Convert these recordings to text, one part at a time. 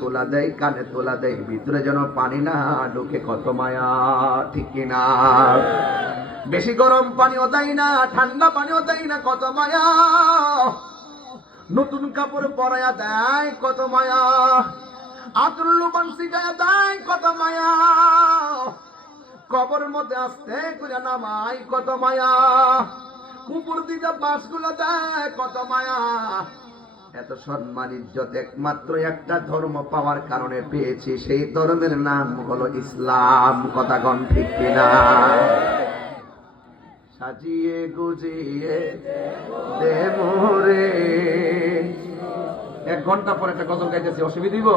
তোলা দেয়, কানে তোলা দেয়, ভিতরে যেন পানি না, ঢুকে কত মায়া, ঠিক কিনা? বেশি গরম পানিও দেয় না, ঠান্ডা পানিও দেয় না, কত মায়া। নতুন কাপড় পরাইয়া দেয়, কত মায়া। আতর লোবান সিগায়া দেয়, কত মায়া। কবর মধ্যে আসতে করে নামাই, কত মায়া। কুকুর দিতে বাসগুলো দেয়, কত মায়া। এত সম্মান, ইজ্জত একমাত্র একটা ধর্ম পাওয়ার কারণে পেয়েছি। সেই ধর্মের নাম হলো ইসলাম। কথা গণ ঠিক কিনা? সাজিয়ে গুজিয়ে দে মোরে এক ঘণ্টা পরে একটা গজল গাইতেছি, অসুবিধা দিব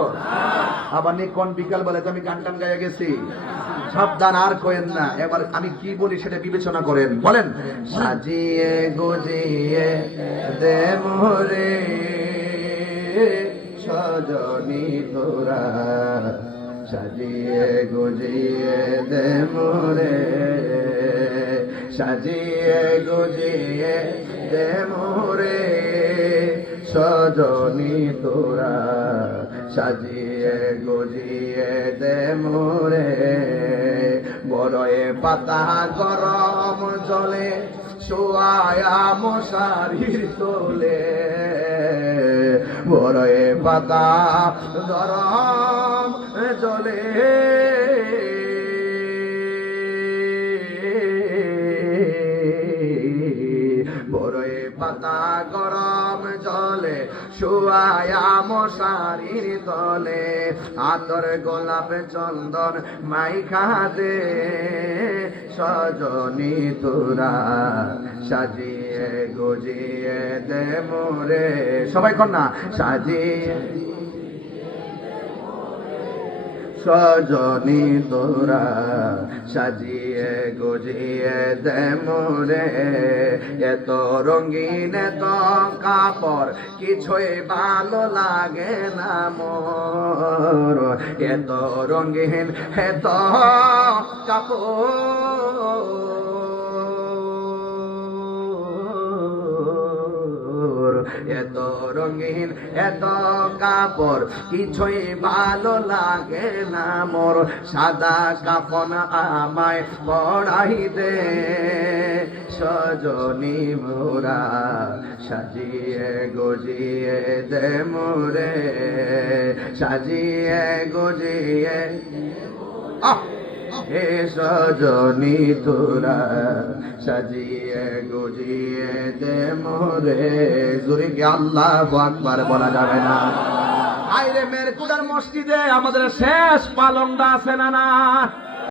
আবার নিকন বিকাল বেলা আমি গান টান গাইয়া গেছি। সাবধান আর করেন না। এবার আমি কি বলি সেটা বিবেচনা করেন। বলেন, সাজিয়ে গুজিয়ে দে মোরে সজনী তোরা, সাজিয়ে গুজিয়ে দে মোরে। সাজিয়ে গুজিয়ে দে মোরে, সজনী তোরা, সাজিয়ে গুজিয়ে দে মোরে। বড়য়ে পাতা গরম জলে, শোয়ায়া মশারির তোলে। বড়য়ে পাতা গরম জলে। বড়ে পাতা গরম জলে, শুয়ায়া মশারির তলে। আতর গোলাপ চন্দন মাইখা দে। সজনী তোরা সাজিয়ে গজিয়ে দে মোরে। সবাই কন্যা সাজিয়ে সজনী তোরা সাজিয়ে গজিয়ে দে মোরে। এত রঙিন এত কাপড়, কিছুই ভালো লাগে না মোর। এত রঙিন এত কাপড় এত রঙিন, এত কাপড়, কিছুই ভালো লাগে না মোর। সাদা কাপন আমায় পড়াই দে সজনী মোরা সাজিয়ে গজিয়ে দে মোরে। সাজিয়ে গজিয়ে আহ! হে সজনী তোরা সাজিয়ে গুজিয়ে দে মোরে। জুরি আল্লাহ আকবার বলা যাবে না? আইরে মেরকুদার মসজিদে আমাদের শেষ পালনটা আছে না না?